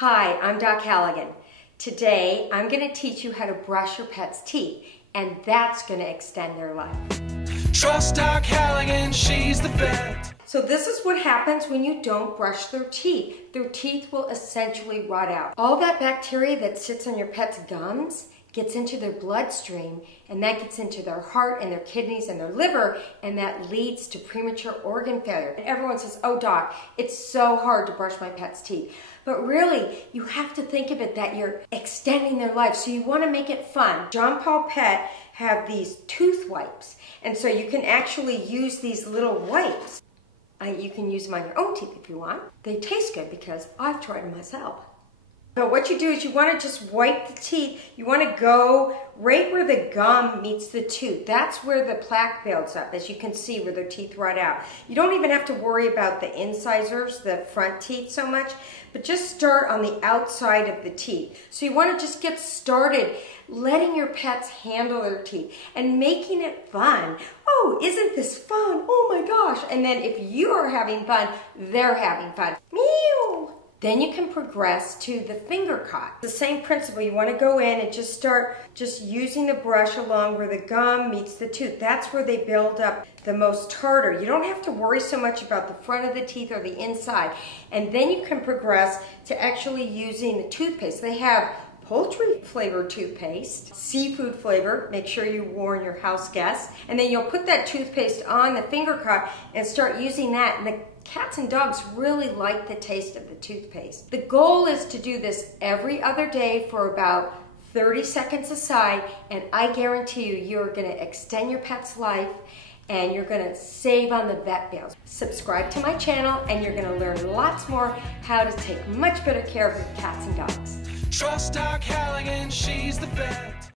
Hi, I'm Doc Halligan. Today, I'm going to teach you how to brush your pet's teeth, and that's going to extend their life. Trust Doc Halligan, she's the vet. So this is what happens when you don't brush their teeth. Their teeth will essentially rot out. All that bacteria that sits on your pet's gums gets into their bloodstream, and that gets into their heart and their kidneys and their liver, and that leads to premature organ failure. And everyone says, oh doc, it's so hard to brush my pet's teeth. But really, you have to think of it that you're extending their life, so you want to make it fun. John Paul Pet have these tooth wipes, and so you can actually use these little wipes. You can use them on your own teeth if you want. They taste good because I've tried them myself. But what you do is you want to just wipe the teeth. You want to go right where the gum meets the tooth. That's where the plaque builds up, as you can see, where their teeth rot out. You don't even have to worry about the incisors, the front teeth so much, but just start on the outside of the teeth. So you want to just get started letting your pets handle their teeth and making it fun. Oh, isn't this fun? Oh my gosh. And then if you are having fun, they're having fun. Meow. Then you can progress to the finger cut. The same principle, you want to go in and just start just using the brush along where the gum meets the tooth. That's where they build up the most tartar. You don't have to worry so much about the front of the teeth or the inside. And then you can progress to actually using the toothpaste. They have poultry flavored toothpaste, seafood flavor, make sure you warn your house guests, and then you'll put that toothpaste on the finger cut and start using that. And the cats and dogs really like the taste of the toothpaste. The goal is to do this every other day for about 30 seconds aside, and I guarantee you, you're going to extend your pet's life and you're going to save on the vet bills. Subscribe to my channel and you're going to learn lots more how to take much better care of your cats and dogs. Trust Doc Halligan, she's the vet.